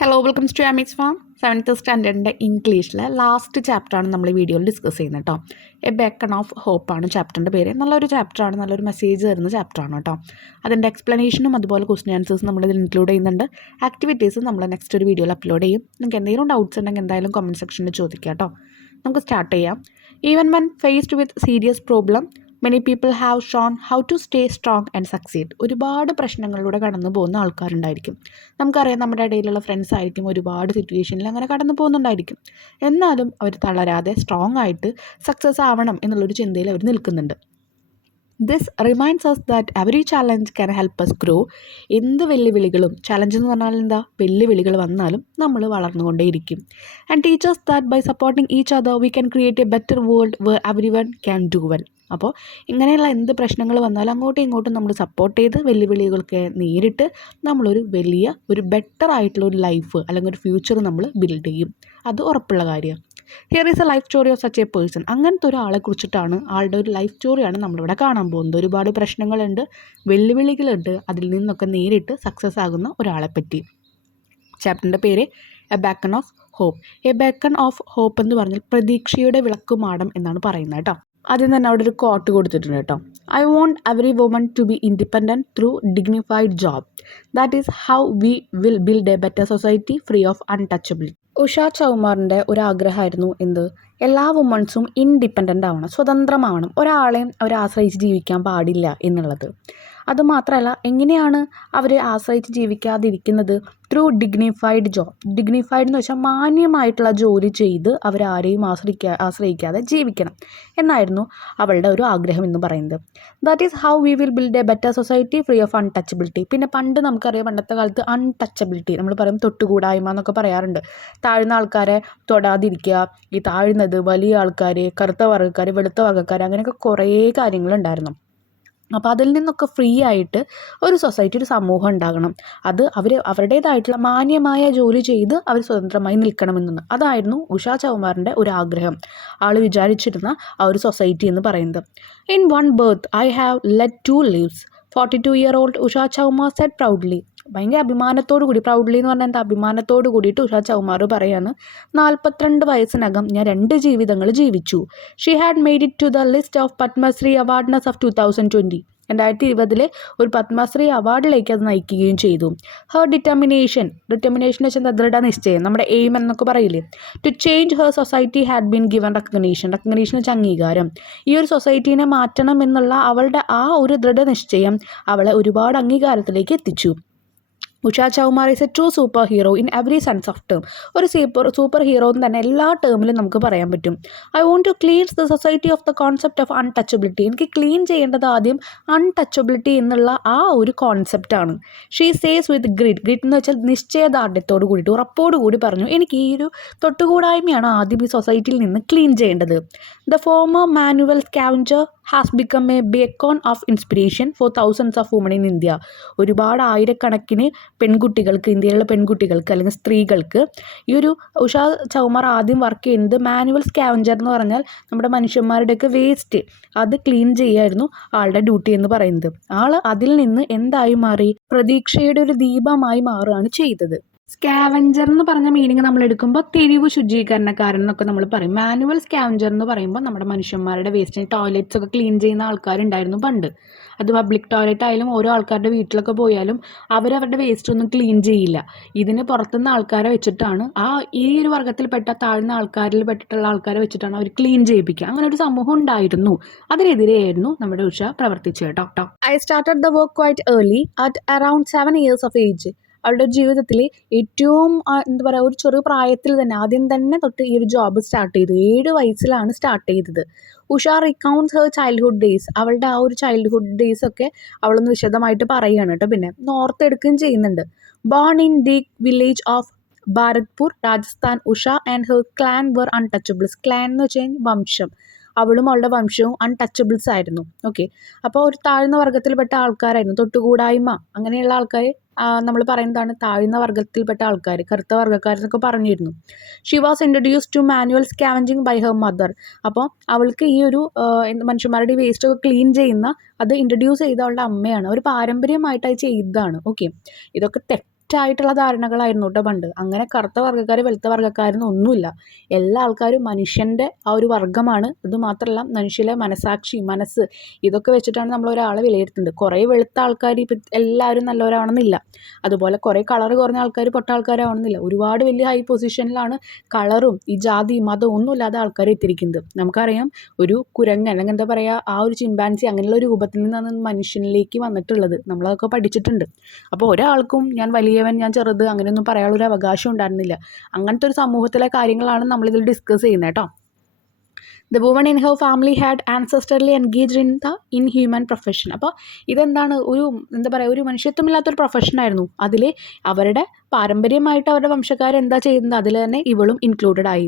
Hello welcomes to Amix farm. 7th സ്റ്റാൻഡേർഡിൻ്റെ ഇംഗ്ലീഷിലെ last ചാപ്റ്ററാണ് നമ്മൾ ഈ വീഡിയോയിൽ ഡിസ്കസ് ചെയ്യുന്നത് കേട്ടോ. എ ബേക്കൺ ഓഫ് ഹോപ്പാണ് ചാപ്റ്ററിൻ്റെ പേര്. നല്ലൊരു ചാപ്റ്ററാണ്, നല്ലൊരു മെസ്സേജ് തരുന്ന ചാപ്റ്ററാണ് കേട്ടോ. അതിൻ്റെ എക്സ്പ്ലനേഷനും അതുപോലെ ക്വസ്റ്റ്യൻ ആൻസേഴ്സും നമ്മളിതിൽ ഇൻക്ലൂഡ് ചെയ്യുന്നുണ്ട്. ആക്ടിവിറ്റീസ് നമ്മൾ നെക്സ്റ്റ് ഒരു വീഡിയോയിൽ അപ്ലോഡ് ചെയ്യും. നിങ്ങൾക്ക് എന്തെങ്കിലും ഡൗട്ട്സ് ഉണ്ടെങ്കിൽ എന്തായാലും കമൻറ്റ് സെക്ഷനിൽ ചോദിക്കാം കേട്ടോ. നമുക്ക് സ്റ്റാർട്ട് ചെയ്യാം. Even when faced with serious problem many people have shown how to stay strong and succeed. ഒരുപാട് പ്രശ്നങ്ങളിലൂടെ കടന്നു പോകുന്ന ആൾക്കാരുണ്ടായിരിക്കും. നമുക്കറിയാം, നമ്മുടെ ഇടയിലുള്ള ഫ്രണ്ട്സ് ആയിരിക്കും ഒരുപാട് സിറ്റുവേഷനിൽ അങ്ങനെ കടന്നു പോകുന്നുണ്ടായിരിക്കും. എന്നാലും അവർ തളരാതെ സ്ട്രോങ് ആയിട്ട് സക്സസ് ആവണം എന്നുള്ളൊരു ചിന്തയിൽ അവർ നിൽക്കുന്നുണ്ട്. This reminds us that every challenge can help us grow. എന്ത് വെല്ലുവിളികളും, ചലഞ്ച് എന്ന് പറഞ്ഞാൽ എന്താ, വെല്ലുവിളികൾ വന്നാലും നമ്മൾ വളർന്നുകൊണ്ടേയിരിക്കും. And teachers that by supporting each other we can create a better world where everyone can do well. അപ്പോൾ ഇങ്ങനെയുള്ള എന്ത് പ്രശ്നങ്ങൾ വന്നാലും അങ്ങോട്ടും ഇങ്ങോട്ടും നമ്മൾ സപ്പോർട്ട് ചെയ്ത് വെല്ലുവിളികൾക്ക് നേരിട്ട് നമ്മളൊരു ഒരു ബെറ്റർ ആയിട്ടുള്ള ഒരു ലൈഫ് അല്ലെങ്കിൽ ഒരു ഫ്യൂച്ചർ നമ്മൾ ബിൽഡ് ചെയ്യും. അത് ഉറപ്പുള്ള കാര്യമാണ്. Here is A life story of such A person. അങ്ങനത്തെ ഒരാളെ കുറിച്ചിട്ടാണ്, ആളുടെ ഒരു ലൈഫ് സ്റ്റോറിയാണ് നമ്മളിവിടെ കാണാൻ പോകുന്നത്. ഒരുപാട് പ്രശ്നങ്ങളുണ്ട്, വെല്ലുവിളികളുണ്ട്, അതിൽ നിന്നൊക്കെ നേരിട്ട് സക്സസ് ആകുന്ന ഒരാളെ പറ്റി. ചാപ്റ്ററിൻ്റെ പേര് a beacon of hope. A beacon of hope എന്ന് പറഞ്ഞാൽ പ്രതീക്ഷയുടെ വിളക്കുമാടം എന്നാണ് പറയുന്നത് കേട്ടോ. ആദ്യം തന്നെ അവിടെ ഒരു കോട്ട് കൊടുത്തിട്ടുണ്ട് കേട്ടോ. I want every woman to be independent through dignified job. That is how we will build a better society free of untouchability. Usha ചൗമാറിൻ്റെ ഒരു ആഗ്രഹമായിരുന്നു എന്ത്? എല്ലാ വുമൺസും ഇൻഡിപെൻഡൻ്റ് ആവണം, സ്വതന്ത്രമാവണം, ഒരാളെയും അവരെ ആശ്രയിച്ച് ജീവിക്കാൻ പാടില്ല എന്നുള്ളത്. അതുമാത്രമല്ല, എങ്ങനെയാണ് അവർ ആശ്രയിച്ച് ജീവിക്കാതിരിക്കുന്നത്? Through dignified job. ഡിഗ്നിഫൈഡ് എന്ന് വെച്ചാൽ മാന്യമായിട്ടുള്ള ജോലി ചെയ്ത് അവരാരെയും ആശ്രയിക്കാതെ ജീവിക്കണം എന്നായിരുന്നു അവളുടെ ഒരു ആഗ്രഹം എന്ന് പറയുന്നത്. That is how we will build a better society free of untouchability. പിന്നെ പണ്ട് നമുക്കറിയാം, പണ്ടത്തെ കാലത്ത് അൺടച്ചബിലിറ്റി നമ്മൾ പറയും, തൊട്ടുകൂടായ്മ എന്നൊക്കെ പറയാറുണ്ട്. താഴ്ന്ന ആൾക്കാരെ തൊടാതിരിക്കുക, ഈ താഴ്ന്നത് വലിയ ആൾക്കാർ, കറുത്ത വർഗ്ഗക്കാർ, വെളുത്ത വർഗ്ഗക്കാർ, അങ്ങനെയൊക്കെ കുറേ കാര്യങ്ങളുണ്ടായിരുന്നു. അപ്പോൾ അതിൽ നിന്നൊക്കെ ഫ്രീ ആയിട്ട് ഒരു സൊസൈറ്റി, ഒരു സമൂഹം ഉണ്ടാകണം. അത് അവരുടേതായിട്ടുള്ള മാന്യമായ ജോലി ചെയ്ത് അവർ സ്വതന്ത്രമായി നിൽക്കണമെന്നാണ്. അതായിരുന്നു ഉഷ ചൗമാറിൻ്റെ ഒരു ആഗ്രഹം. ആൾ വിചാരിച്ചിരുന്ന ആ ഒരു സൊസൈറ്റി എന്ന് പറയുന്നത്. In one birth I have led 2 lives. 42-year-old Usha Chaumar said proudly. ഭയങ്കര അഭിമാനത്തോടു കൂടി, പ്രൗഡ്ലി എന്ന് പറഞ്ഞാൽ എന്താ, അഭിമാനത്തോടു കൂടിയിട്ട് ഉഷ ചൗമാർ പറയാണ്, 42 വയസ്സിനകം ഞാൻ 2 ജീവിതങ്ങൾ ജീവിച്ചു. She had made it to the list of Padmashri awardees of 2020. 2020 ഒരു പത്മശ്രീ അവാർഡിലേക്ക് അത് നയിക്കുകയും ചെയ്തു. ഹെർ ഡിറ്റർമിനേഷൻ വെച്ചാൽ ദൃഢനിശ്ചയം, നമ്മുടെ എയിം എന്നൊക്കെ പറയില്ലേ, to change her society had been given recognition വെച്ചാൽ അംഗീകാരം. ഈ ഒരു സൊസൈറ്റീനെ മാറ്റണം എന്നുള്ള അവളുടെ ആ ഒരു ദൃഢനിശ്ചയം അവളെ ഒരുപാട് അംഗീകാരത്തിലേക്ക് എത്തിച്ചു. Usha Chaumar is a true super hero in every sense of term. ഒരു സൂപ്പർ ഹീറോ എന്ന് തന്നെ എല്ലാ ടേമിലും നമുക്ക് പറയാൻ പറ്റും. I want to cleanse the society of the concept of untouchability. എനിക്ക് ക്ലീൻ ചെയ്യേണ്ടത് ആദ്യം അൺടച്ചബിലിറ്റി എന്നുള്ള ആ ഒരു കോൺസെപ്റ്റാണ്. ഷീ സേസ് വിത്ത് ഗ്രിറ്റ് എന്ന് വെച്ചാൽ നിശ്ചയദാർഢ്യത്തോട് കൂടിയിട്ട്, ഉറപ്പോട് കൂടി പറഞ്ഞു, എനിക്ക് ഈ ഒരു തൊട്ടുകൂടായ്മയാണ് ആദ്യം ഈ സൊസൈറ്റിയിൽ നിന്ന് ക്ലീൻ ചെയ്യേണ്ടത്. The former manual scavenger has become a beacon of inspiration for thousands of woman in India. ഒരുപാട് ആയിരക്കണക്കിന് പെൺകുട്ടികൾക്ക്, ഇന്ത്യയിലുള്ള പെൺകുട്ടികൾക്ക് അല്ലെങ്കിൽ സ്ത്രീകൾക്ക് ഈ ഒരു ഉഷ ചൗമാർ ആദ്യം വർക്ക് ചെയ്യുന്നത് മാനുവൽ സ്കാവഞ്ചർ എന്ന് പറഞ്ഞാൽ നമ്മുടെ മനുഷ്യന്മാരുടെയൊക്കെ വേസ്റ്റ് അത് ക്ലീൻ ചെയ്യായിരുന്നു ആളുടെ ഡ്യൂട്ടി എന്ന് പറയുന്നത്. ആൾ അതിൽ നിന്ന് എന്തായി മാറി? പ്രതീക്ഷയുടെ ഒരു ദീപമായി മാറുകയാണ് ചെയ്തത്. സ്കാവഞ്ചർ എന്ന് പറഞ്ഞ മീനിങ് നമ്മൾ എടുക്കുമ്പോൾ തെരുവ് ശുചീകരണക്കാരൻ എന്നൊക്കെ നമ്മൾ പറയും. മാനുവൽ സ്കാവഞ്ചർ എന്ന് പറയുമ്പോൾ നമ്മുടെ മനുഷ്യന്മാരുടെ വേസ്റ്റ്, ടോയ്ലറ്റ്സ് ഒക്കെ ക്ലീൻ ചെയ്യുന്ന ആൾക്കാരുണ്ടായിരുന്നു പണ്ട്. അത് പബ്ലിക് ടോയ്ലറ്റ് ആയാലും ഓരോ ആൾക്കാരുടെ വീട്ടിലൊക്കെ പോയാലും അവരവരുടെ വേസ്റ്റ് ഒന്നും ക്ലീൻ ചെയ്യില്ല. ഇതിന് പുറത്തുനിന്ന് ആൾക്കാരെ വെച്ചിട്ടാണ്, ഈ ഒരു വർഗ്ഗത്തിൽപ്പെട്ട താഴ്ന്ന ആൾക്കാരിൽ പെട്ടിട്ടുള്ള ആൾക്കാരെ വെച്ചിട്ടാണ് അവർ ക്ലീൻ ചെയ്യിപ്പിക്കുക. അങ്ങനെ ഒരു സമൂഹം ഉണ്ടായിരുന്നു. അതിനെതിരെയായിരുന്നു നമ്മുടെ ഉഷ പ്രവർത്തിച്ചത് കേട്ടോ. I started the work quite early at around 7 years of age. അവളുടെ ജീവിതത്തിൽ ഏറ്റവും എന്താ പറയുക, ഒരു ചെറു പ്രായത്തിൽ തന്നെ ആദ്യം തന്നെ തൊട്ട് ഈ ഒരു ജോബ് സ്റ്റാർട്ട് ചെയ്തു. 7 വയസ്സിലാണ് സ്റ്റാർട്ട് ചെയ്തത്. Usha recounts her childhood days. അവളുടെ ആ ഒരു ചൈൽഡ്ഹുഡ് ഡേയ്സ് ഒക്കെ അവളൊന്ന് വിശദമായിട്ട് പറയുകയാണ് കേട്ടോ. പിന്നെ ഓർത്തെടുക്കുകയും ചെയ്യുന്നുണ്ട്. Born in the village of Bharatpur, Rajasthan, Usha and her clan were untouchables. Clan എന്ന് വെച്ച് കഴിഞ്ഞാൽ വംശം. അവളും അവളുടെ വംശവും അൺടച്ചബിൾസ് ആയിരുന്നു. ഓക്കെ, അപ്പോൾ ഒരു താഴ്ന്ന വർഗ്ഗത്തിൽപ്പെട്ട ആൾക്കാരായിരുന്നു, തൊട്ടുകൂടായ്മ അങ്ങനെയുള്ള ആൾക്കാർ നമ്മൾ പറയുന്നതാണ് താഴ്ന്ന വർഗ്ഗത്തിൽപ്പെട്ട ആൾക്കാർ, കറുത്ത വർഗ്ഗക്കാരെന്നൊക്കെ പറഞ്ഞിരുന്നു. She was introduce to manual scavenging by her mother. അപ്പോൾ അവൾക്ക് ഈ ഒരു മനുഷ്യന്മാരുടെ വേസ്റ്റ് ഒക്കെ ക്ലീൻ ചെയ്യുന്ന അത് ഇൻട്രൊഡ്യൂസ് ചെയ്ത അവളുടെ അമ്മയാണ്. ഒരു പാരമ്പര്യമായിട്ട് അത് ചെയ്തതാണ്. ഓക്കെ, ഇതൊക്കെ തെറ്റായിട്ടുള്ള ധാരണകളായിരുന്നു കേട്ടോ പണ്ട്. അങ്ങനെ കറുത്ത വർഗ്ഗക്കാർ വെളുത്ത വർഗ്ഗക്കാരെന്ന് ഒന്നുമില്ല. എല്ലാ ആൾക്കാരും മനുഷ്യൻ്റെ ആ ഒരു വർഗ്ഗമാണ്. അതുമാത്രമല്ല മനുഷ്യരെ മനസാക്ഷി, മനസ്സ് ഇതൊക്കെ വെച്ചിട്ടാണ് നമ്മൾ ഒരാളെ വിലയിരുത്തുന്നത്. കുറേ വെളുത്ത ആൾക്കാർ ഇപ്പം എല്ലാവരും നല്ലവരാണെന്നില്ല. അതുപോലെ കുറേ കളർ കുറഞ്ഞ ആൾക്കാർ പൊട്ട ആൾക്കാരാവണമെന്നില്ല. ഒരുപാട് വലിയ ഹൈ പൊസിഷനിലാണ് കളറും ഈ ജാതി മതം ഒന്നുമില്ലാതെ ആൾക്കാർ എത്തിയിരിക്കുന്നത്. നമുക്കറിയാം ഒരു കുരങ്ങൻ അല്ലെങ്കിൽ എന്താ പറയുക ആ ഒരു ചിമ്പാൻസി അങ്ങനെയുള്ള രൂപത്തിൽ നിന്നാണ് മനുഷ്യനിലേക്ക് വന്നിട്ടുള്ളത്. നമ്മളതൊക്കെ പഠിച്ചിട്ടുണ്ട്. അപ്പോൾ ഒരാൾക്കും ഞാൻ വലിയവൻ ഞാൻ ചെറുത് അങ്ങനെയൊന്നും പറയാനുള്ളൊരു അവകാശം ഉണ്ടായിരുന്നില്ല. അങ്ങനത്തെ ഒരു സമൂഹത്തിലെ കാര്യങ്ങളാണ് നമ്മളിതിൽ ഡിസ്കസ് ചെയ്യുന്നത് കേട്ടോ. The woman in her family had ancestrally engaged in the inhuman profession. അപ്പോൾ ഇതെന്താണ് ഒരു എന്താ പറയുക ഒരു മനുഷ്യത്വമില്ലാത്തൊരു പ്രൊഫഷനായിരുന്നു. അതിൽ അവരുടെ പാരമ്പര്യമായിട്ട് അവരുടെ വംശക്കാർ എന്താ ചെയ്യുന്നത് അതിൽ തന്നെ ഇവളും ഇൻക്ലൂഡഡ് ആയി.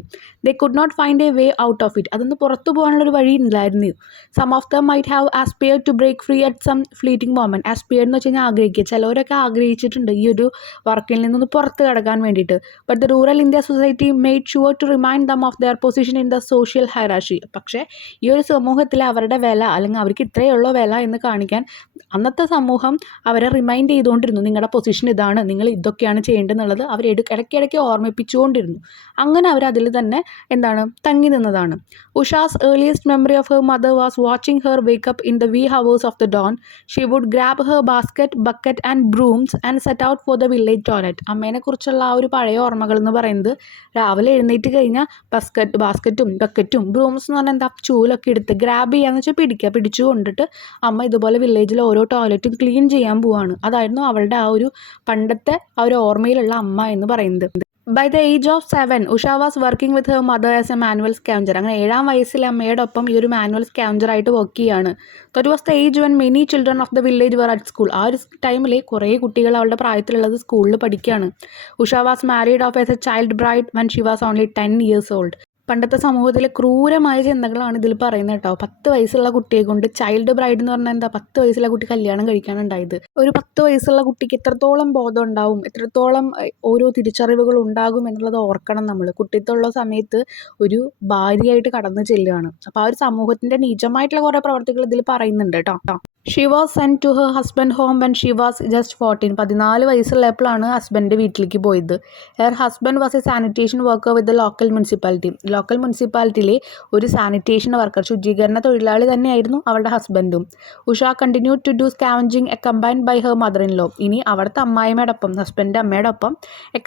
They could not find a way out of it. അതൊന്ന് പുറത്തു പോകാനുള്ളൊരു വഴി ഇല്ലായിരുന്നു. Some of them might have aspired to break free at some fleeting moment. Aspired എന്ന് വെച്ച് കഴിഞ്ഞാൽ ആഗ്രഹിക്കുക. ചിലവരൊക്കെ ആഗ്രഹിച്ചിട്ടുണ്ട് ഈ ഒരു വർക്കിൽ നിന്നൊന്ന് പുറത്ത് കിടക്കാൻ വേണ്ടിയിട്ട്. But the rural India society made sure to remind them of their position in the social hierarchy. പക്ഷേ ഈ ഒരു സമൂഹത്തിൽ അവരുടെ വില അല്ലെങ്കിൽ അവർക്ക് ഇത്രയേ ഉള്ളൂ വില എന്ന് കാണിക്കാൻ അന്നത്തെ സമൂഹം അവരെ റിമൈൻഡ് ചെയ്തുകൊണ്ടിരുന്നു. നിങ്ങളുടെ പൊസിഷൻ ഇതാണ്, നിങ്ങൾ ഇതൊക്കെയാണ് ചെയ്യേണ്ടതെന്നുള്ളത് അവർ ഇടയ്ക്കിടയ്ക്ക് ഓർമ്മിപ്പിച്ചുകൊണ്ടിരുന്നു. അങ്ങനെ അവർ അതിൽ തന്നെ എന്താണ് തങ്ങി നിന്നതാണ്. Usha's earliest memory of her mother was watching her wake up in the wee hours of the dawn. She would grab her basket, bucket and brooms and set out for the village toilet. അമ്മേനെ കുറിച്ചുള്ള ആ ഒരു പഴയ ഓർമ്മകൾ എന്ന് പറയുന്നത് രാവിലെ എഴുന്നേറ്റ് കഴിഞ്ഞാൽ ബാസ്ക്കറ്റും ബക്കറ്റും ബ്രൂംസ് എന്ന് പറഞ്ഞാൽ എന്താ ചൂലൊക്കെ എടുത്ത് ഗ്രാബ് ചെയ്യാന്ന് വെച്ചാൽ പിടിച്ചു കൊണ്ടിട്ട് അമ്മ ഇതുപോലെ വില്ലേജിൽ ഓരോ ടോയ്ലറ്റും ക്ലീൻ ചെയ്യാൻ പോവാണ്. അതായിരുന്നു അവളുടെ ആ ഒരു പണ്ടത്തെ ആ ഒരു ഓർമ്മയിലുള്ള അമ്മ എന്ന് പറയുന്നത്. By the age of 7 Usha was working with her mother as a manual scavenger. അങ്ങനെ 7-ാം വയസ്സിൽ അമ്മയോടൊപ്പം ഈ ഒരു മാനുവൽ സ്കാവഞ്ചറായിട്ട് വർക്ക് ചെയ്യുകയാണ്. That was the age when many children of the village were at school. ആ ഒരു ടൈമിൽ കുറേ കുട്ടികൾ അവളുടെ പ്രായത്തിലുള്ളത് സ്കൂളിൽ പഠിക്കുകയാണ്. Usha was married off as a child bride when she was only 10 years old. പണ്ടത്തെ സമൂഹത്തിലെ ക്രൂരമായ ചിന്തകളാണ് ഇതിൽ പറയുന്നത് കേട്ടോ. 10 വയസ്സുള്ള കുട്ടിയെ കൊണ്ട് ചൈൽഡ് ബ്രൈഡ് എന്ന് പറഞ്ഞാൽ എന്താ 10 വയസ്സുള്ള കുട്ടി കല്യാണം കഴിക്കാനുണ്ടായത്. ഒരു 10 വയസ്സുള്ള കുട്ടിക്ക് എത്രത്തോളം ബോധം ഉണ്ടാവും, എത്രത്തോളം ഓരോ തിരിച്ചറിവുകൾ ഉണ്ടാകും എന്നുള്ളത് ഓർക്കണം നമ്മൾ. കുട്ടിത്തുള്ള സമയത്ത് ഒരു ഭാര്യയായിട്ട് കടന്നു ചെല്ലുകയാണ്. അപ്പോൾ ആ ഒരു സമൂഹത്തിൻ്റെ നീചമായിട്ടുള്ള കുറേ പ്രവർത്തികൾ ഇതിൽ പറയുന്നുണ്ട് കേട്ടോ. She was sent to her husband home when she was just 14. 14 വയസ്സുള്ളപ്പോഴാണ് ഹസ്ബൻഡ് വീട്ടിലേക്ക് പോയത്. Her husband was a sanitation worker with the local municipality. Local മുനിസിപ്പാലിറ്റിയിലെ ഒരു സാനിറ്റേഷൻ വർക്കർ, ശുചീകരണ തൊഴിലാളി തന്നെയായിരുന്നു അവളുടെ ഹസ്ബൻഡും. Usha continue to do scavenging combined by her mother in law. ഇനി അവിടുത്തെ അമ്മായിമ്മയോടൊപ്പം ഹസ്ബൻഡിൻ്റെ അമ്മയോടൊപ്പം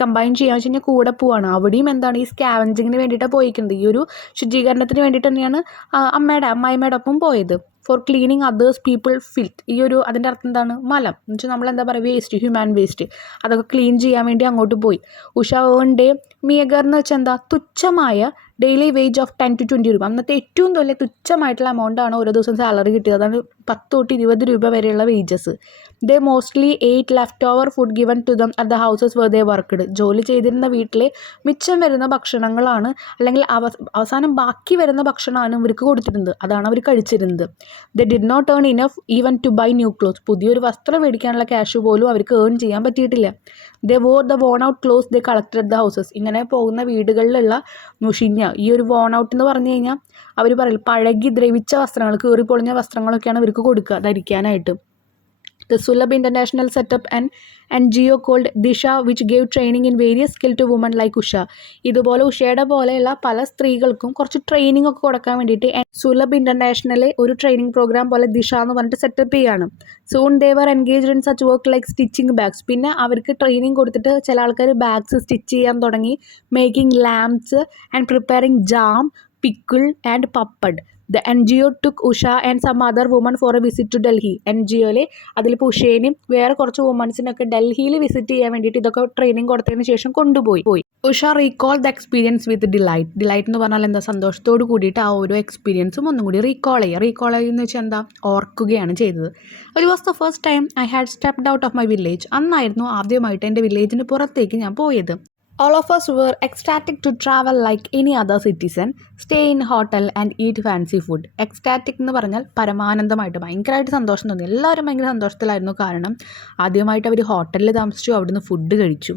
കമ്പൈൻ ചെയ്യാന്ന് വെച്ച് കഴിഞ്ഞാൽ കൂടെ പോവാണ്. അവിടെയും എന്താണ് ഈ സ്കാവഞ്ചിങ്ങിന് വേണ്ടിയിട്ടാണ് പോയിക്കുന്നത്. ഈ ഒരു ശുചീകരണത്തിന് വേണ്ടിയിട്ട് തന്നെയാണ് അമ്മായിമ്മയോടൊപ്പം പോയത്. Four cleaning others people ഫിൽത്ത്. ഈ ഒരു അതിൻ്റെ അർത്ഥം എന്താണ് മലം എന്ന് വെച്ചാൽ നമ്മളെന്താ പറയുക വേസ്റ്റ്, ഹ്യൂമൻ വേസ്റ്റ് അതൊക്കെ ക്ലീൻ ചെയ്യാൻ വേണ്ടി അങ്ങോട്ട് പോയി. ഉഷ ഏൺ ഡേ മിയഗർ എന്ന് വെച്ചാൽ എന്താ തുച്ഛമായ ഡെയിലി വേജ് ഓഫ് 10 to 20 രൂപ. അന്നത്തെ ഏറ്റവും വലിയ തുച്ഛമായിട്ടുള്ള എമൗണ്ടാണ് ഓരോ ദിവസം സാലറി കിട്ടിയത്. അതാണ് 10 തൊട്ട് 20 രൂപ വരെയുള്ള wages. They mostly ate left over food given to them at the houses where they worked. ജോലി ചെയ്തിരുന്ന വീട്ടിലെ മിച്ചം വരുന്ന ഭക്ഷണങ്ങളാണ് അല്ലെങ്കിൽ അവസാനം ബാക്കി വരുന്ന ഭക്ഷണമാണ് ഇവർക്ക് കൊടുത്തിരുന്നത്. അതാണ് അവർ കഴിച്ചിരുന്നത്. They did not earn enough even to buy new clothes. പുതിയൊരു വസ്ത്രം മേടിക്കാനുള്ള ക്യാഷ് പോലും അവർക്ക് ഏൺ ചെയ്യാൻ പറ്റിയിട്ടില്ല. They wore the worn out clothes they collected the houses. ഇങ്ങനെ പോകുന്ന വീടുകളിലുള്ള മുഷിഞ്ഞ ഈ ഒരു വോൺ ഔട്ട് എന്ന് പറഞ്ഞു കഴിഞ്ഞാൽ അവർ പറയില്ല പഴകി ദ്രവിച്ച വസ്ത്രങ്ങൾ, കീറിപ്പൊളിഞ്ഞ വസ്ത്രങ്ങളൊക്കെയാണ് ഇവർക്ക് കൊടുക്കുക ധരിക്കാനായിട്ട്. The Sulabh International set up an NGO called Disha which gave training in various skill to women like Usha. ഇതുപോലെ ഉഷയുടെ പോലെയുള്ള പല സ്ത്രീകൾക്കും കുറച്ച് ട്രെയിനിങ് ഒക്കെ കൊടുക്കാൻ വേണ്ടിയിട്ട് സുലഭ് ഇൻ്റർനാഷണൽ ഒരു ട്രെയിനിങ് പ്രോഗ്രാം പോലെ ദിശ എന്ന് പറഞ്ഞിട്ട് സെറ്റപ്പ് ചെയ്യാണ്. Soon they were engaged in such work like stitching bags. പിന്നെ അവർക്ക് ട്രെയിനിങ് കൊടുത്തിട്ട് ചില ആൾക്കാർ ബാഗ്സ് സ്റ്റിച്ച് ചെയ്യാൻ തുടങ്ങി. Making lamps and preparing jam, pickle and papad. The NGO took Usha and some other women for a visit to Delhi. NGOയിൽ അതിലിപ്പോൾ ഉഷേനെയും വേറെ കുറച്ച് വുമൻസിനൊക്കെ ഡൽഹിയിൽ വിസിറ്റ് ചെയ്യാൻ വേണ്ടിയിട്ട് ഇതൊക്കെ ട്രെയിനിങ് കൊടുത്തതിന് ശേഷം കൊണ്ടുപോയി. Usha recall the experience with delight. Delight എന്ന് പറഞ്ഞാൽ എന്താ സന്തോഷത്തോട് കൂടിയിട്ട് ആ ഓരോ എക്സ്പീരിയൻസും ഒന്നും കൂടി റീകോൾ ചെയ്യുക എന്ന് വെച്ചാൽ എന്താ ഓർക്കുകയാണ് ചെയ്തത്. It was the first time I had stepped out of my village. അന്നായിരുന്നു ആദ്യമായിട്ട് എൻ്റെ വില്ലേജിന് പുറത്തേക്ക് ഞാൻ പോയത്. All of us were ecstatic to travel like any other citizen, stay in hotel and eat fancy food. Ecstatic എന്ന് പറഞ്ഞാൽ പരമാനന്ദമായിട്ട് ഭയങ്കരമായിട്ട് സന്തോഷം തോന്നി. എല്ലാവരും ഭയങ്കര സന്തോഷത്തിലായിരുന്നു. കാരണം ആദ്യമായിട്ട് അവർ ഹോട്ടലിൽ താമസിച്ചു, അവിടുന്ന് ഫുഡ് കഴിച്ചു.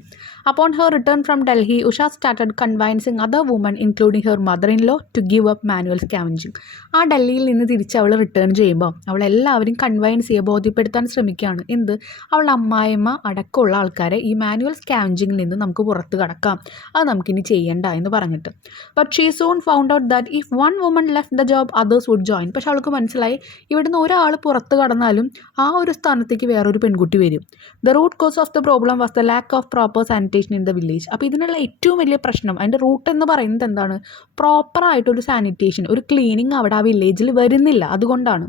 Upon her return from Delhi, Usha started convincing other women, including her mother-in-law, to give up manual scavenging. ആ ഡൽഹിയിൽ നിന്ന് തിരിച്ച് അവൾ റിട്ടേൺ ചെയ്യുമ്പോൾ അവളെല്ലാവരും കൺവൈൻസ് ചെയ്യുക, ബോധ്യപ്പെടുത്താൻ ശ്രമിക്കുകയാണ്. എന്ത്? അവളുടെ അമ്മായിമ്മ അടക്കമുള്ള ആൾക്കാരെ ഈ മാനുവൽ സ്കാവഞ്ചിങ്ങിൽ നിന്ന് നമുക്ക് പുറത്ത് കടക്കാം, അത് നമുക്കിനി ചെയ്യണ്ട എന്ന് പറഞ്ഞിട്ട്. But she soon found out that if one woman left the job others would join. പക്ഷെ അവൾക്ക് മനസ്സിലായി, ഇവിടുന്ന് ഒരാൾ പുറത്ത് കടന്നാലും ആ ഒരു സ്ഥാനത്തേക്ക് വേറൊരു പെൺകുട്ടി വരും. The root cause of the problem was the lack of proper sanitation in the village. അപ്പോൾ ഇതിനുള്ള ഏറ്റവും വലിയ പ്രശ്നം, അതിൻ്റെ റൂട്ട് എന്ന് പറയുന്നത് എന്താണ്? പ്രോപ്പറായിട്ടൊരു സാനിറ്റേഷൻ, ഒരു ക്ലീനിങ് അവിടെ ആ വില്ലേജിൽ വരുന്നില്ല. അതുകൊണ്ടാണ്.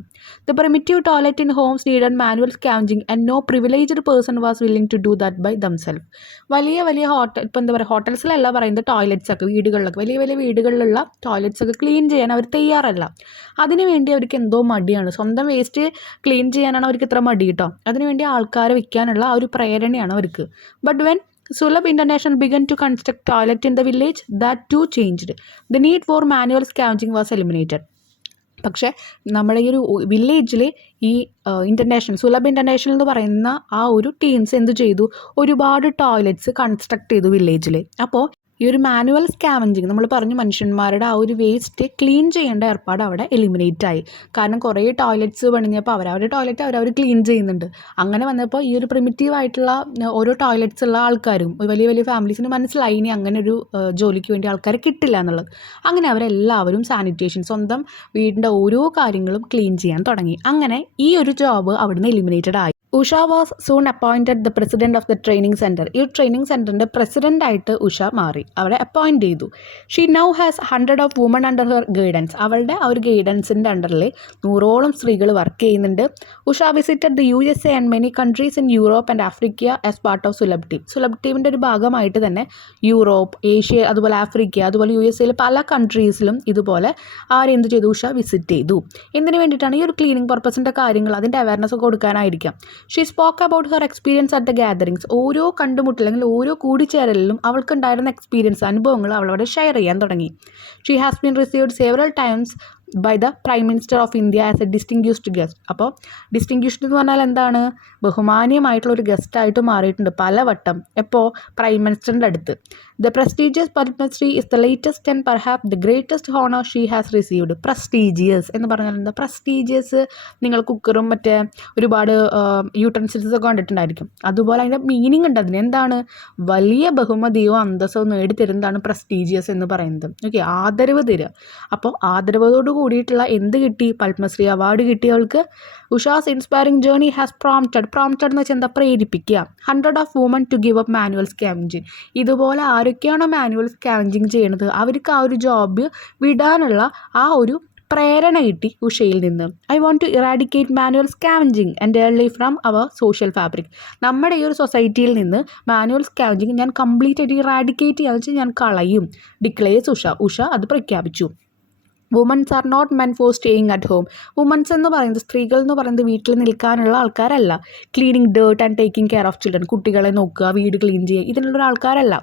The primitive toilet in homes needed manual scavenging and no privileged person was willing to do that by themselves. വലിയ വലിയ ഇപ്പം എന്താ പറയുക, ഹോട്ടൽസിലല്ല പറയുന്നത്, ടോയ്ലറ്റ്സ് ഒക്കെ വീടുകളിലൊക്കെ, വലിയ വലിയ വീടുകളിലുള്ള ടോയ്ലറ്റ്സ് ഒക്കെ ക്ലീൻ ചെയ്യാൻ അവർ തയ്യാറല്ല. അതിനുവേണ്ടി അവർക്ക് എന്തോ മടിയാണ്. സ്വന്തം വേസ്റ്റ് ക്ലീൻ ചെയ്യാനാണ് അവർക്ക് ഇത്ര മടി കേട്ടോ. അതിനുവേണ്ടി ആൾക്കാരെ വിൽക്കാനുള്ള ആ ഒരു പ്രേരണയാണ് അവർക്ക്. But when Sulabh International began to construct toilet in the village, that too changed. The need for manual scavenging was eliminated. പക്ഷേ നമ്മുടെ ഈ ഒരു വില്ലേജിൽ ഈ സുലഭ് ഇൻ്റർനാഷണൽ എന്ന് പറയുന്ന ആ ഒരു ടീംസ് എന്ത് ചെയ്തു? ഒരുപാട് ടോയ്ലറ്റ്സ് കൺസ്ട്രക്ട് ചെയ്തു വില്ലേജിൽ. അപ്പോൾ ഈ ഒരു മാനുവൽ സ്കാവഞ്ചിങ് നമ്മൾ പറഞ്ഞു, മനുഷ്യന്മാരുടെ ആ ഒരു വേസ്റ്റ് ക്ലീൻ ചെയ്യേണ്ട ഏർപ്പാട് അവിടെ എലിമിനേറ്റ് ആയി. കാരണം കുറേ ടോയ്ലറ്റ്സ് പണിഞ്ഞപ്പോൾ അവരവരുടെ ടോയ്ലറ്റ് അവരവർ ക്ലീൻ ചെയ്യുന്നുണ്ട്. അങ്ങനെ വന്നപ്പോൾ ഈ ഒരു പ്രിമിറ്റീവ് ആയിട്ടുള്ള ഓരോ ടോയ്ലറ്റ്സ് ഉള്ള ആൾക്കാരും വലിയ വലിയ ഫാമിലീസിന് മനസ്സിലായി ഇനി അങ്ങനെ ഒരു ജോലിക്ക് വേണ്ടി ആൾക്കാരെ കിട്ടില്ല എന്നുള്ളത്. അങ്ങനെ അവരെല്ലാവരും സാനിറ്റേഷൻ, സ്വന്തം വീടിൻ്റെ ഓരോ കാര്യങ്ങളും ക്ലീൻ ചെയ്യാൻ തുടങ്ങി. അങ്ങനെ ഈ ഒരു ജോബ് അവിടുന്ന് എലിമിനേറ്റഡ് ആയി. Usha was soon appointed the president of the training centre. ഈ ട്രെയിനിങ് സെൻറ്ററിൻ്റെ പ്രസിഡൻ്റായിട്ട് ഉഷ മാറി, അവരെ അപ്പോയിൻറ്റ് ചെയ്തു. She now has 100 of woman under her guidance. അവളുടെ ആ ഒരു ഗൈഡൻസിൻ്റെ അണ്ടറിൽ 100ഓളം സ്ത്രീകൾ വർക്ക് ചെയ്യുന്നുണ്ട്. Usha visited the USA and many countries in Europe and Africa as part of Sulabh team. Sulabh ടീമിൻ്റെ ഒരു ഭാഗമായിട്ട് തന്നെ യൂറോപ്പ്, ഏഷ്യ, അതുപോലെ ആഫ്രിക്ക, അതുപോലെ USA പല കൺട്രീസിലും ഇതുപോലെ ആരെന്ത് ചെയ്തു? ഉഷ വിസിറ്റ് ചെയ്തു. എന്തിനു വേണ്ടിയിട്ടാണ്? ഈ ഒരു ക്ലീനിങ് പർപ്പസിൻ്റെ കാര്യങ്ങൾ, അതിൻ്റെ അവയർനെസ് കൊടുക്കാനായിരിക്കാം. She spoke about her experience at the gatherings. ഓരോ കണ്ടുമുട്ടൽ അല്ലെങ്കിൽ ഓരോ കൂടിച്ചേരലിലും അവൾക്കുണ്ടായിരുന്ന എക്സ്പീരിയൻസ്, അനുഭവങ്ങൾ അവളവിടെ ഷെയർ ചെയ്യാൻ തുടങ്ങി. She has been received several times by the prime minister of India as a distinguished guest. അപ്പോൾ ഡിസ്റ്റിങ്ക്യൂസ്ഡ് എന്ന് പറഞ്ഞാൽ എന്താണ്? ബഹുമാന്യമായിട്ടുള്ള ഒരു ഗസ്റ്റായിട്ട് മാറിയിട്ടുണ്ട് പലവട്ടം. എപ്പോൾ? പ്രൈം മിനിസ്റ്ററിൻ്റെ അടുത്ത്. The prestigious Padmashri is the latest and perhaps the greatest honour she has received. Prestigious എന്ന് പറഞ്ഞാൽ എന്താ? പ്രസ്റ്റീജിയസ്, നിങ്ങൾ കുക്കറും മറ്റേ ഒരുപാട് യൂട്ടൻസിൽസ് ഒക്കെ കണ്ടിട്ടുണ്ടായിരിക്കും. അതുപോലെ അതിൻ്റെ മീനിങ് ഉണ്ട് അതിന്. എന്താണ്? വലിയ ബഹുമതിയോ അന്തസ്സോ നേടിത്തരുന്നതാണ് പ്രസ്റ്റീജിയസ് എന്ന് പറയുന്നത്. ഓക്കെ, ആദരവ് തരിക. അപ്പോൾ ആദരവോട് കൂടിയിട്ടുള്ള എന്ത് കിട്ടി? പത്മശ്രീ അവാർഡ് കിട്ടിയവൾക്ക്. Usha's inspiring journey has prompted എന്ന് വെച്ചാൽ എന്താ? പ്രേരിപ്പിക്കുക. 100 of woman to give up manual scavenging. ഇതുപോലെ ആരൊക്കെയാണോ മാനുവൽ സ്കാവഞ്ചിങ് ചെയ്യുന്നത് അവർക്ക് ആ ഒരു ജോബ് വിടാനുള്ള ആ ഒരു പ്രേരണ കിട്ടി ഉഷയിൽ നിന്ന്. I want to eradicate manual scavenging entirely from our social fabric. നമ്മുടെ ഈ ഒരു സൊസൈറ്റിയിൽ നിന്ന് മാനുവൽ സ്കാവഞ്ചിങ് ഞാൻ കംപ്ലീറ്റ് ആയിട്ട് ഇറാഡിക്കേറ്റ് ചെയ്യാന്ന് വെച്ചാൽ ഞാൻ കളയും. ഡിക്ലെയർസ് ഉഷ അത് പ്രഖ്യാപിച്ചു. Women's are not men for staying at home. Women's എന്ന് പറയുന്നത്, സ്ത്രീകൾ എന്ന് പറയുന്നത് വീട്ടിൽ നിൽക്കാനുള്ള ആൾക്കാരല്ല. Cleaning dirt and taking care of children, കുട്ടികളെ നോക്കുക, വീട് ക്ലീൻ ചെയ്യുക, ഇതിനുള്ള ആൾക്കാരല്ല.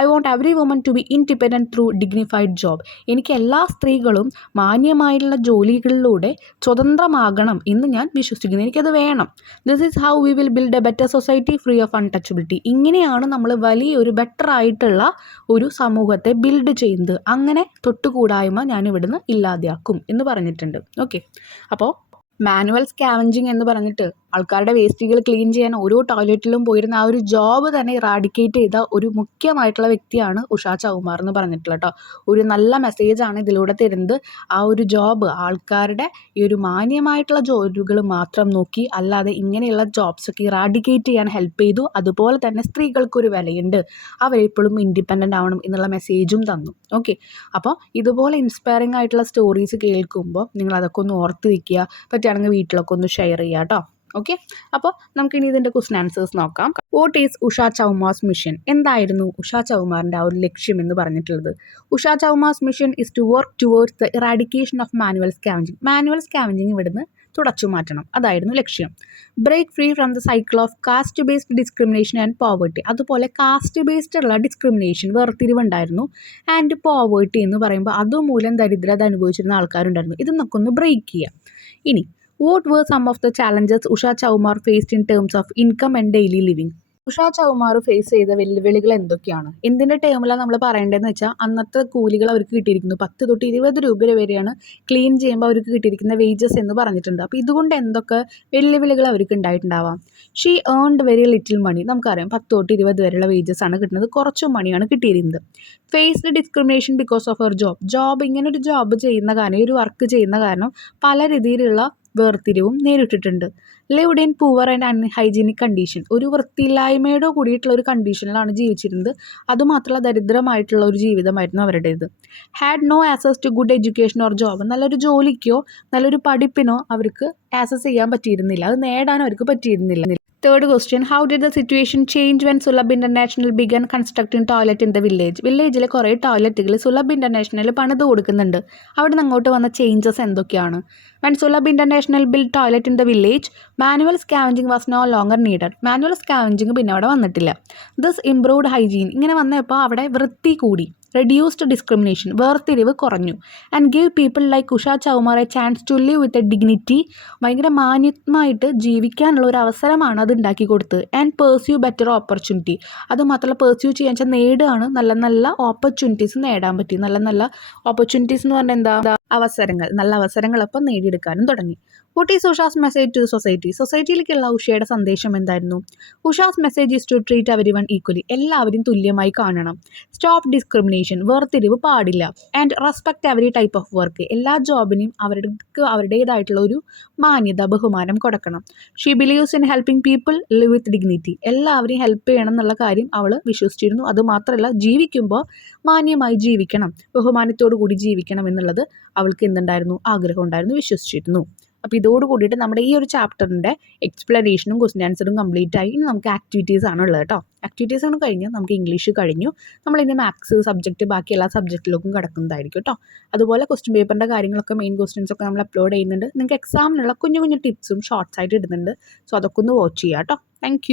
I want every woman to be independent through dignified job. എനിക്ക് എല്ലാ സ്ത്രീകളും മാന്യമായിട്ടുള്ള ജോലികളിലൂടെ സ്വതന്ത്രമാകണം എന്ന് ഞാൻ വിശ്വസിക്കുന്നു. എനിക്കത് വേണം. This is how we will build a better society free of untouchability. ഇങ്ങനെയാണ് നമ്മൾ വലിയൊരു ബെറ്റർ ആയിട്ടുള്ള ഒരു സമൂഹത്തെ ബിൽഡ് ചെയ്യുന്നത്. അങ്ങനെ തൊട്ടുകൂടായ്മ ഞാൻ ഇവിടുന്ന് ഇല്ലാതെയാക്കും എന്ന് പറഞ്ഞിട്ടുണ്ട്. ഓക്കെ, അപ്പോൾ മാനുവൽ സ്കാവഞ്ചിങ് എന്ന് പറഞ്ഞിട്ട് ആൾക്കാരുടെ വേസ്റ്റുകൾ ക്ലീൻ ചെയ്യാൻ ഓരോ ടോയ്ലറ്റിലും പോയിരുന്ന ആ ഒരു ജോബ് തന്നെ ഇറാഡിക്കേറ്റ് ചെയ്ത ഒരു മുഖ്യമായിട്ടുള്ള വ്യക്തിയാണ് ഉഷ ചൗമാർ എന്ന് പറഞ്ഞിട്ടുള്ള കേട്ടോ. ഒരു നല്ല മെസ്സേജാണ് ഇതിലൂടെ തരുന്നത്. ആ ഒരു ജോബ് ആൾക്കാരുടെ ഈ ഒരു മാന്യമായിട്ടുള്ള ജോലികൾ മാത്രം നോക്കി, അല്ലാതെ ഇങ്ങനെയുള്ള ജോബ്സൊക്കെ ഇറാഡിക്കേറ്റ് ചെയ്യാൻ ഹെൽപ്പ് ചെയ്തു. അതുപോലെ തന്നെ സ്ത്രീകൾക്കൊരു വിലയുണ്ട്, അവരെപ്പോഴും ഇൻഡിപെൻഡൻ്റ് ആവണം എന്നുള്ള മെസ്സേജും തന്നു. ഓക്കെ, അപ്പോൾ ഇതുപോലെ ഇൻസ്പയറിംഗ് ആയിട്ടുള്ള സ്റ്റോറീസ് കേൾക്കുമ്പോൾ നിങ്ങൾ അതൊക്കെ ഒന്ന് ഓർത്ത് വയ്ക്കുക. പറ്റുകയാണെങ്കിൽ വീട്ടിലൊക്കെ ഒന്ന് ഷെയർ ചെയ്യുക കേട്ടോ. ഓക്കെ, അപ്പോൾ നമുക്കിനി ഇതിൻ്റെ ക്വസ്റ്റ്യൻ ആൻസേഴ്സ് നോക്കാം. What is Usha Chaumar's mission? എന്തായിരുന്നു ഉഷ ചൗമാറിൻ്റെ ആ ഒരു ലക്ഷ്യം എന്ന് പറഞ്ഞിട്ടുള്ളത്? Usha Chaumar's mission is to work towards the eradication of manual scavenging. Manual scavenging ഇവിടുന്ന് തുടച്ചു മാറ്റണം. അതായിരുന്നു ലക്ഷ്യം. Break free from the cycle of caste based discrimination and poverty. അതുപോലെ കാസ്റ്റ് ബേസ്ഡ് ഉള്ള ഡിസ്ക്രിമിനേഷൻ, വേർതിരിവുണ്ടായിരുന്നു. ആൻഡ് പോവേർട്ടി എന്ന് പറയുമ്പോൾ അതുമൂലം ദരിദ്രത അനുഭവിച്ചിരുന്ന ആൾക്കാരുണ്ടായിരുന്നു. ഇതൊന്നൊക്കെ ഒന്ന് ബ്രേക്ക് ചെയ്യുക. ഇനി what were some of the challenges Usha Chaumar faced in terms of income and daily living? Usha Chaumar face ചെയ്ത വെല്ലുവിളികൾ എന്തൊക്കെയാണ്? എന്തിൻ്റെ ടേമിലാണ് നമ്മൾ പറയേണ്ടതെന്ന് വെച്ചാൽ അന്നത്തെ കൂലികൾ അവർക്ക് കിട്ടിയിരിക്കുന്നു 10 തൊട്ട് 20 രൂപ വരെയാണ് ക്ലീൻ ചെയ്യുമ്പോൾ അവർക്ക് കിട്ടിയിരിക്കുന്ന വേജസ് എന്ന് പറഞ്ഞിട്ടുണ്ട്. അപ്പോൾ ഇതുകൊണ്ട് എന്തൊക്കെ വെല്ലുവിളികൾ അവർക്ക് ഉണ്ടായിട്ടുണ്ടാവാം? She earned very little money. നമുക്കറിയാം 10 തൊട്ട് 20 വരെയുള്ള വേജസ് ആണ് കിട്ടുന്നത്, കുറച്ച് മണിയാണ് കിട്ടിയിരുന്നത്. Faced discrimination because of her job. ഇങ്ങനെ ഒരു ജോബ് ചെയ്യുന്ന കാരണം, ഈ ഒരു വർക്ക് ചെയ്യുന്ന കാരണം പല രീതിയിലുള്ള വേർതിരിവും നേരിട്ടിട്ടുണ്ട്. Lived in poor and unhygienic condition. ഒരു വൃത്തിയില്ലായ്മയോട് കൂടിയിട്ടുള്ള ഒരു കണ്ടീഷനിലാണ് ജീവിച്ചിരുന്നത്. അതുമാത്രമല്ല ദരിദ്രമായിട്ടുള്ള ഒരു ജീവിതമായിരുന്നു അവരുടേത്. Had no access to good education or job. നല്ലൊരു ജോലിക്കോ നല്ലൊരു പഠിപ്പിനോ അവർക്ക് ആക്സസ് ചെയ്യാൻ പറ്റിയിരുന്നില്ല, അത് നേടാൻ അവർക്ക് പറ്റിയിരുന്നില്ല. Third question, how did the situation change when Sulabh International began constructing toilet in the village? വില്ലേജിലെ കുറേ ടോയ്ലറ്റുകൾ സുലഭ് ഇൻ്റർനാഷണൽ പണിത് കൊടുക്കുന്നുണ്ട്. അവിടെ നിന്ന് അങ്ങോട്ട് വന്ന ചേഞ്ചസ് എന്തൊക്കെയാണ്? When Sulabh International built toilet in the village, manual scavenging was no longer needed. Manual scavenging പിന്നെ അവിടെ വന്നിട്ടില്ല. This improved hygiene. ഇങ്ങനെ വന്നപ്പോൾ അവിടെ വൃത്തി കൂടി. റെഡ്യൂസ്ഡ് ഡിസ്ക്രിമിനേഷൻ, വേർതിരിവ് കുറഞ്ഞു. And give people like Usha Chaumar a chance to live with a dignity. ഭയങ്കര മാന്യമായിട്ട് ജീവിക്കാനുള്ള ഒരു അവസരമാണ് അത് ഉണ്ടാക്കി കൊടുത്തത്. And pursue better opportunity. അതുമാത്രമല്ല പേഴ്സ്യൂ ചെയ്യാൻ വെച്ചാൽ നേടുകയാണ്, നല്ല നല്ല ഓപ്പർച്യൂണിറ്റീസ് നേടാൻ പറ്റി. നല്ല നല്ല ഓപ്പർച്യൂണിറ്റീസ് എന്ന് പറഞ്ഞാൽ എന്താ? അവസരങ്ങൾ, നല്ല അവസരങ്ങൾ അപ്പം നേടിയെടുക്കാനും തുടങ്ങി. What is Usha's message to society? സൊസൈറ്റിയിലേക്കുള്ള ഉഷയുടെ സന്ദേശം എന്തായിരുന്നു? Usha's message is to treat everyone equally. എല്ലാവരും തുല്യമായി കാണണം. സ്റ്റോപ്പ് ഡിസ്ക്രിമിനേഷൻ, വേർതിരിവ് പാടില്ല. And respect every type of work. എല്ലാ ജോബിനും അവർക്ക് അവരുടേതായിട്ടുള്ള ഒരു മാന്യത, ബഹുമാനം കൊടുക്കണം. She believes in helping people live with dignity. എല്ലാവരെയും ഹെൽപ്പ് ചെയ്യണം എന്നുള്ള കാര്യം അവൾ വിശ്വസിച്ചിരുന്നു. അതുമാത്രമല്ല ജീവിക്കുമ്പോൾ മാന്യമായി ജീവിക്കണം, ബഹുമാനത്തോടു കൂടി ജീവിക്കണം എന്നുള്ളത് അവൾക്ക് എന്തുണ്ടായിരുന്നു? ആഗ്രഹം ഉണ്ടായിരുന്നു, വിശ്വസിച്ചിരുന്നു. അപ്പോൾ ഇതോട് കൂടിയിട്ട് നമ്മുടെ ഈ ഒരു ചാപ്റ്ററിൻ്റെ എക്സ്പ്ലനേഷനും ക്വസ്റ്റ്യൻ ആൻസറും കംപ്ലീറ്റ് ആയി. ഇനി നമുക്ക് ആക്ടിവിറ്റീസ് ആണ് ഉള്ളത് കേട്ടോ. ആക്ടിവിറ്റീസ് ആണ് കഴിഞ്ഞാൽ നമുക്ക് ഇംഗ്ലീഷ് കഴിഞ്ഞു. നമ്മളിനി മാത്സ് സബ്ജക്റ്റ് ബാക്കി എല്ലാ സബ്ജക്റ്റിലേക്കും കിടക്കുന്നതായിരിക്കും കേട്ടോ. അതുപോലെ ക്വസ്റ്റ്യൻ പേപ്പറിൻ്റെ കാര്യങ്ങളൊക്കെ, മെയിൻ ക്വസ്റ്റ്യൻസ് ഒക്കെ നമ്മൾ അപ്ലോഡ് ചെയ്യുന്നുണ്ട്. നിങ്ങൾക്ക് എക്സാമിനുള്ള കുഞ്ഞു കുഞ്ഞു ടിപ്സും ഷോർട്സ് ആയിട്ട് ഇടുന്നുണ്ട്. സോ അതൊക്കെ ഒന്ന് വാച്ച് ചെയ്യാം കേട്ടോ. താങ്ക്